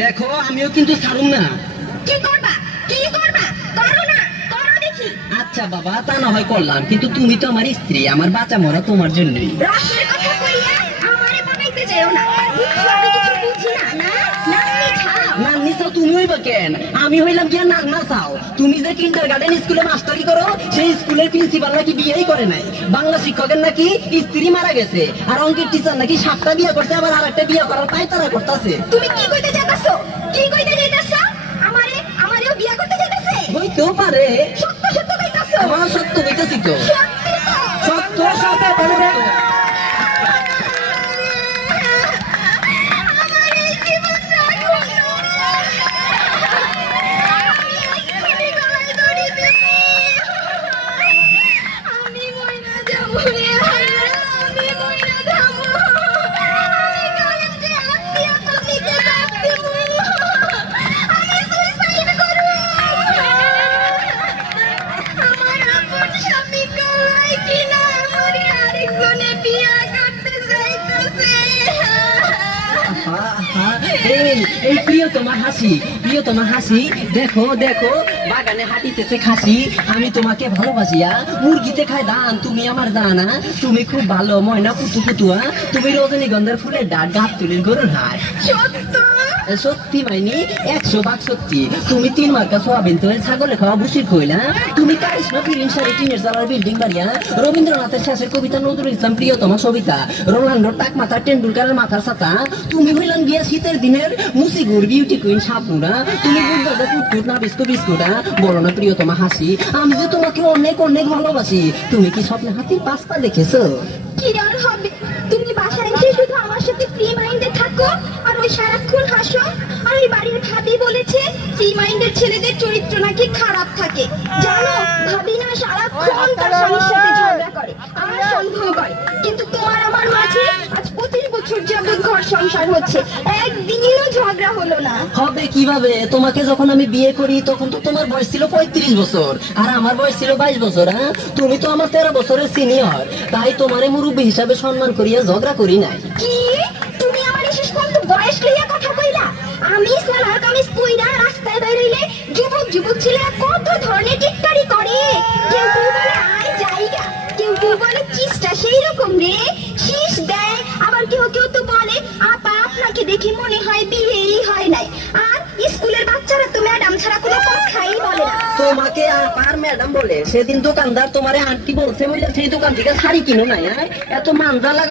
দেখো আমিও কিন্তু ছাড়ুম না। কি করবা কি করবা, করো না, করো দেখি। আচ্ছা বাবা, তা না হয় করলাম, কিন্তু তুমি তো আমার স্ত্রী, আমার বাঁচা মরা তোমার জন্যই। রসের কথা কইয়া আমারে বানাইতে যাও না, বুঝছো আমি কিছু বুঝি না। না নানি খাও। নান্নি চাও তুমি হইবা কেন? আমি হইলাম কি নান্না চাও? তুমি যে কিন্ডারগার্টেন স্কুলে মাস্টারি করো, সেই স্কুলের প্রিন্সিপাল নাকি বিয়েই করে নাই, বাংলা শিক্ষকের নাকি স্ত্রী মারা গেছে, আর অঙ্কের টিচার নাকি 7টা বিয়ে করছে, আবার আরেকটা বিয়ে করার পায়তারা করতেছে। তুমি কি কইতে যাইতাছো? কি কইতে যাইতাছো? আমারেও বিয়া করতে যাইতাছে? হইতেও পারে। সত্য সত্য কইতাছো? আমার সত্য হইতেছি তো। সত্যি তো? সত্য সত্য বলবে। আমার এই জীবনটা হলো না। আমি গলায় দড়ি দেব। আমি মইরা যাবো রে আল্লাহ, আমি মইরা যাবো। আমি কলেজে আত্মীয়তা নিতে যাব। আমি সুইসাইড করব। আমার আপন স্বামী কই কিনা আমারে আরেকজনে বিয়া করতে যাইতাছে। এই প্রিয় তোমার হাসি, প্রিয় তোমার হাসি, দেখো দেখো বাগানে হাঁটিতেছে খাসি, আমি তোমাকে ভালোবাসিয়া মুরগিতে খাই ধান, তুমি আমার জানা, তুমি খুব ভালো ময়না পুতু পুতুয়া, তুমি রজনীগন্ধার ফুলের ডাক, গাছ তুলির গরুর হাট। সত্য? সত্যি মাইনি 100 ভাগ সত্যি। তুমি 3 মার্কা সোয়াবিন তো ছাগলে খাওয়া ভুসির খইলা, তুমি কারিশমা ফিরিন সাড়ে টিনের চালার বিল্ডিং বাড়িয়া, রবীন্দ্রনাথের শেষের কবিতা, নজরুল ইসলাম প্রিয়তমা সবিতা, রোনাল্ডোর টাক মাথা, টেন্ডুলকারের মাথার ছাতা, তুমি হইলাম গিয়া শীতের দিনের মুসিগুর বিউটি কুইন সাপুরা, তুমি বুঝবা কুটকুট না বিস্কুট বিস্কুটা, বলো না প্রিয়তমা হাসি, আমি যে তোমাকে অনেক অনেক ভালোবাসি। তুমি কি স্বপ্নে হাতির পাঁচপা দেখেছো? কি আর হবে, তুমি বাসায় এসে শুধু আমার সাথে ফ্রি মাইন্ডে থাকো আর ওই সারাক্ষণ হাসো। আর ওই বাড়ির ভাবি বলেছে ফ্রি মাইন্ডের ছেলেদের চরিত্র নাকি খারাপ থাকে। জানো ভাবি না সারাক্ষণ তার স্বামীর সাথে ঝগড়া করে আর সন্দেহ করে, কিন্তু তোমার আমার মাঝে আজ 25 বছর যাবত ঘর সংসার হচ্ছে, একদিনও ঝগড়া হলো না। হবে কিভাবে? তোমাকে যখন আমি বিয়ে করি তখন তো তোমার বয়স ছিল 35 বছর আর আমার বয়স ছিল 22 বছর। হ্যাঁ, তুমি তো আমার 13 বছরের সিনিয়র, তাই তোমারে মুরব্বী হিসাবে সম্মান করিয়া ঝগড়া করি নাই। কি তুমি আমার শেষ পর্যন্ত বয়স লইয়া কথা কইলা? আমি সালার কামিজ পইরা রাস্তায় বেরইলে যুবক যুবক ছেলেরা কত ধরনের টিটকারি করে, কেউ কেউ বলে আয় জায়গা, কেউ কেউ বলে চিস্টা সেই রকম রে, শীষ দেয়, আবার কেউ কেউ তো বলে আপা আপনাকে দেখে মনে হয় বিয়েই হয় নাই। আর স্কুলের বাচ্চারা তো ম্যাডাম ছাড়া কোনো কথাই বলে না। তোমাকে আর ম্যাডাম বলে, সেদিন দোকানদার তোমারে আন্টি বলছে বলে সেই দোকান থেকে শাড়ি কিনো নাই। হ্যাঁ, এত মানজা লাগে।